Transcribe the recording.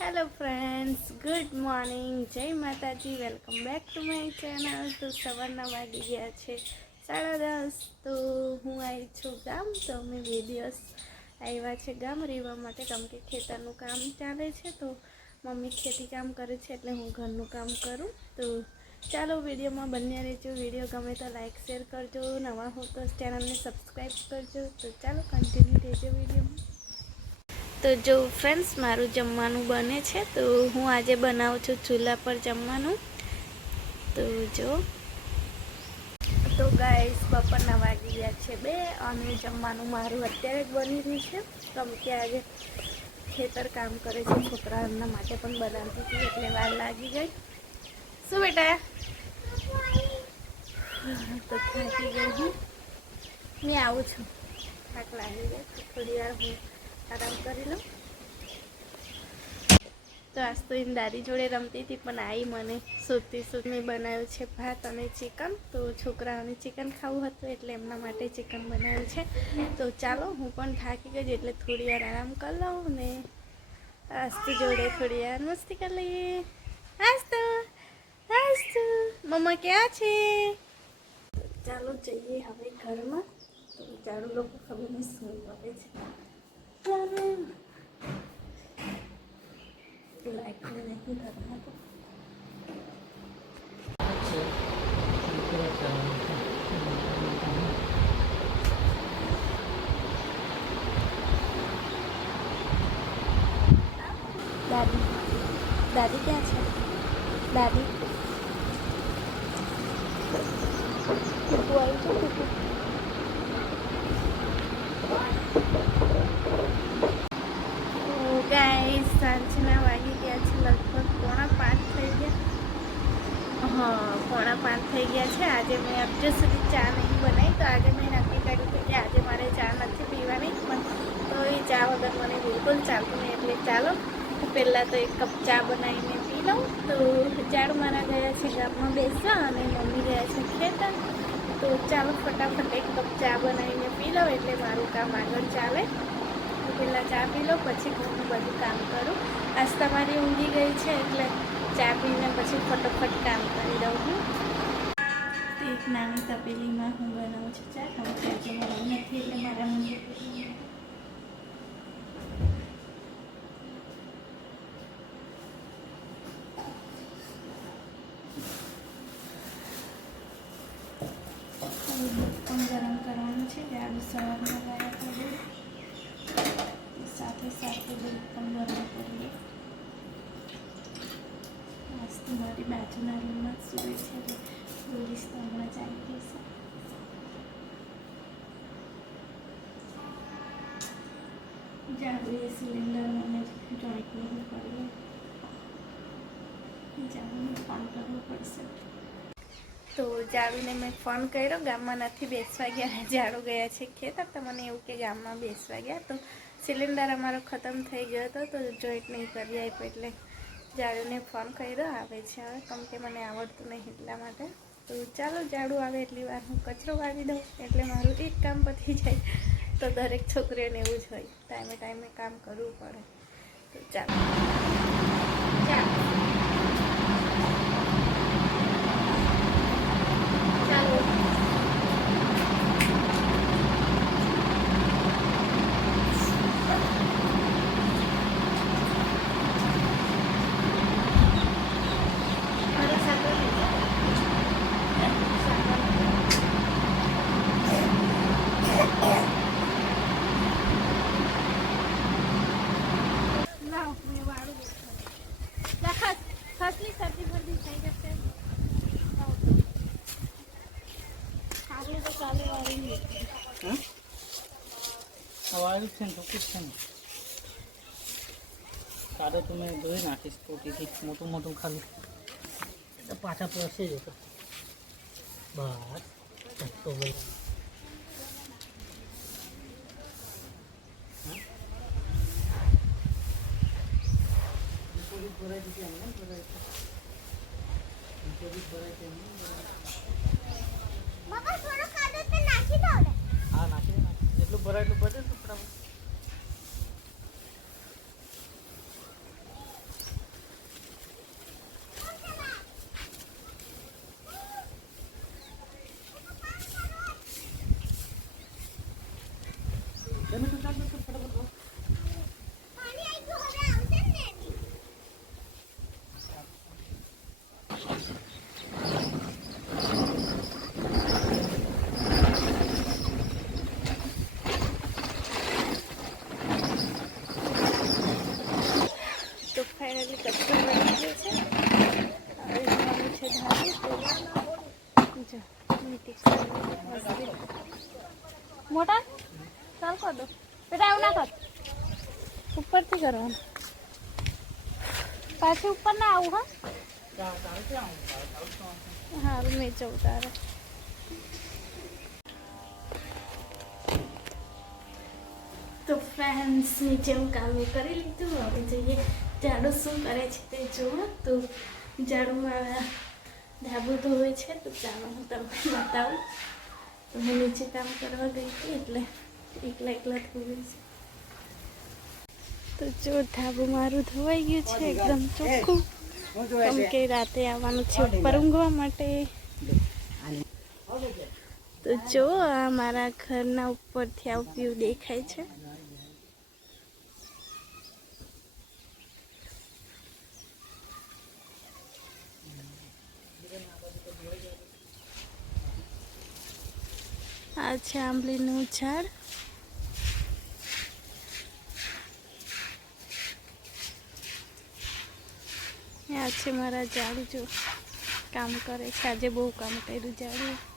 Hello friends, good morning, જય માતાજી. Welcome back to my channel. તો સવારના વાગી ગયા છે 10:30. તો હું આવી છું ગામ. તો અમે વિડીયોસ આવ્યા છે ગામ રહેવા માટે, કેમ કે ખેતરનું કામ ચાલે છે. તો મમ્મી ખેતી કામ કરે છે એટલે હું ઘરનું કામ કરું. તો ચાલો વિડીયોમાં બન્યા રહેજો. વિડીયો ગમે તો લાઈક શેર કરજો, નવા હો તો ચેનલને સબસ્ક્રાઈબ કરજો. તો ચાલો કન્ટિન્યુ રહેજો વિડીયોમાં. તો જો ફ્રેન્ડ્સ, મારું જમવાનું બને છે. તો હું આજે બનાવું છું ચૂલા પર જમવાનું. તો જો તો ગાઈસ, બપોરના વાગી ગયા છે 2 અને જમવાનું મારું અત્યારે જ બની રહ્યું છે. કેમ કે આજે ખેતર કામ કરે છે, છોકરાઓના માટે પણ બનાવતી હતી એટલે વાર લાગી ગઈ. શું બેટા? તો થાકી ગઈ હું આવું છું. થાક લાગી ગઈ તો થોડી વાર હું આરામ કરી લઉં. તો આજ તો એની દાદી જોડે રમતી હતી, પણ આવી મને સૂતી મેં બનાવ્યું છે ભાત અને ચિકન. તો છોકરાઓને ચિકન ખાવું હતું એટલે એમના માટે ચિકન બનાવ્યું છે. તો ચાલો, હું પણ થાકી ગઈ એટલે થોડી વાર આરામ કરી લઉં ને આસ્તુ જોડે થોડી વાર મસ્તી કરી લઈએ. આસ્તુ મમ્મા ક્યાં છે? ચાલો જઈએ હવે ઘરમાં. તો ઝાડુ લોકો ખબર નહીં શું કરે છે. લાઈટ નહીં ઘરમાં તો દાદી ક્યાં છે? દાદી કુકુ આવી છે. કુકુ ગાઈસ, સાંજના વાગી ગયા છે લગભગ 4:45 થઈ ગયા. હા, 4:45 થઈ ગયા છે. આજે મેં અત્યાર સુધી ચા નહીં બનાવી. તો આજે મેં નક્કી કર્યું હતું કે આજે મારે ચા નથી પીવાની, પણ તો એ ચા વગર મને બિલકુલ ચાલતું નહીં. એટલે ચાલો પહેલાં તો 1 કપ ચા બનાવીને પી લઉં. તો ઝાડુ મારા ગયા છે ગામમાં બેસવા અને મમ્મી ગયા છે ખેતર. તો ચાલો ફટાફટ 1 કપ ચા બનાવીને પી લઉં એટલે મારું કામ આગળ ચાલે. પહેલાં ચા પી લો, પછી ઘરનું બધું કામ કરું. આજ તમારી ઊંઘી ગઈ છે એટલે ચા પીને પછી ફટોફટ કામ કરી દઉં હું. એક નાની તપેલીમાં હું બનાવું છું ચા. કેમ કે આજે મારું નથી એટલે મારા મને પણ ગરમ કરવાનું છે. ઝાડુ સવારમાં લાવ્યા કરું, સાથે સાથે દૂધ પણ ગરમ કરીએ. મસ્ત મારી બાજુના રૂમમાં જ સૂવે છે એટલે પોલીસ તો હમણાં જ આવી જશે. ઝાડુ એ સિલિન્ડર મને જોઈન્ટ નહીં કરીએ. ઝાડુને ફોન કરવો પડશે. તો ઝાડુને મેં ફોન કર્યો, ગામમાં નથી બેસવા ગયા. ઝાડુ ગયા છે ખેતર. તો મને એવું કે ગામમાં બેસવા ગયા. તો સિલિન્ડર અમારો ખતમ થઈ ગયો હતો તો જોઈન્ટ નહીં કરી આપ્યો એટલે ઝાડુને ફોન કર્યો. આવે છે હવે, કેમ કે મને આવડતું નહીં એટલા માટે. તો ચાલો ઝાડુ આવે એટલી વાર હું કચરો વાળી દઉં એટલે મારું એક કામ પતી જાય. તો દરેક છોકરીઓને એવું જ હોય, ટાઈમે કામ કરવું પડે. તો ચાલો ખાસલી શરદી ભરદી થઈ જશે. આગળ તો ચાલુ વાળી વાળું છે ને ચોખ્ખું છે ને. કાદો તો મેં ધોઈ નાખીશ પોતીથી, મોટું ખાલી તો પાછા પ્રસે જ હતો. બસ તો ભાઈ ભરાઈ દીધી એમને ભરાઈ હા નાખી દે. જેટલું ભરાય એટલું ભરે. કરવાનું પાછું ઉપર ના આવું હા સારું મેં જવું તારે તો ફ્રેન્ડ્સ નીચે હું કામ કરી લીધું હવે જઈએ ઝાડુ શું કરે છે તે જુઓ તો ઝાડુમાં ધાબુ ધોવે છે તો ચાલો હું તમને બતાવું તો હું નીચે કામ કરવા ગઈ હતી એટલે એકલા ધોવે છે તો જો ધાબુ મારું ધોવાઈ ગયું છે એકદમ ચોખ્ખું કેમ કે રાતે આવવાનું છે ઉપર ઊંઘવા માટે તો જો આ મારા ઘરના ઉપરથી આવું વ્યૂ દેખાય છે આ છે આંબલીનું ઝાડ આ છે મારા ઝાડુ જો કામ કરે છે આજે બહુ કામ કર્યું ઝાડુ